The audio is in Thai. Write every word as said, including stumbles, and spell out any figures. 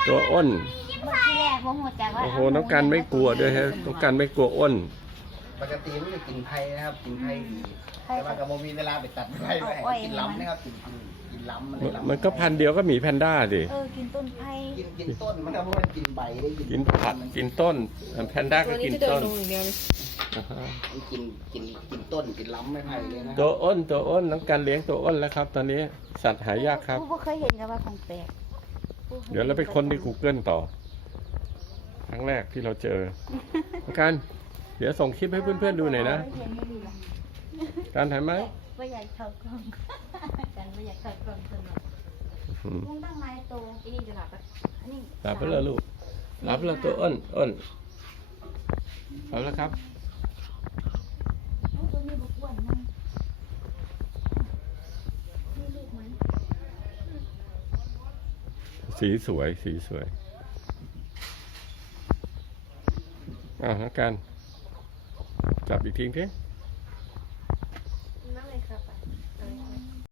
ตัวอ้นเมื่อที่แรกผมหัวใจว่าโอ้โหน้องกันไม่กลัวด้วยฮะน้องกันไม่กลัวอ้นปกติมันจะกินไผ่นะครับกินไผ่ดีแต่ว่ากับโมมีเวลาไปตัดไผ่ไปกินล้ำนะครับกินกินกินล้ำมันมันก็พันเดียวก็หมีแพนด้าดิเออกินต้นไผ่กินกินต้นมันครับเพราะมันกินใบได้กินผักกินต้นแพนด้าก็กินต้นมันกินกินกินต้นกินล้ำไม่ไผ่เลยนะตัวอ้นตัวอ้นน้องกันเลี้ยงตัวอ้นแล้วครับ ตอนนี้สัตว์หายากครับผู้เคยเห็นกันว่าของแปลกเดี๋ยวเราไปค้นที่ Google ต่อ ครั้งแรกที่เราเจอกันเดี๋ยวส่งคลิปให้เพื่อนๆดูหน่อยนะการถ่ายไหมไม่อยากเข้ากล้องกันไม่อยากเข้ากล้องสนุกมุ้งตั้งไม้โตอีนี่จะหลับอ่ะนี่หลับไปแล้วลูกหลับแล้วตัวอ้นอ้นหลับแล้วครับตัวนี้บุกวนมันนี่ลูกมันสีสวยสีสวยอ่าแล้วกันจับอีกทีสิ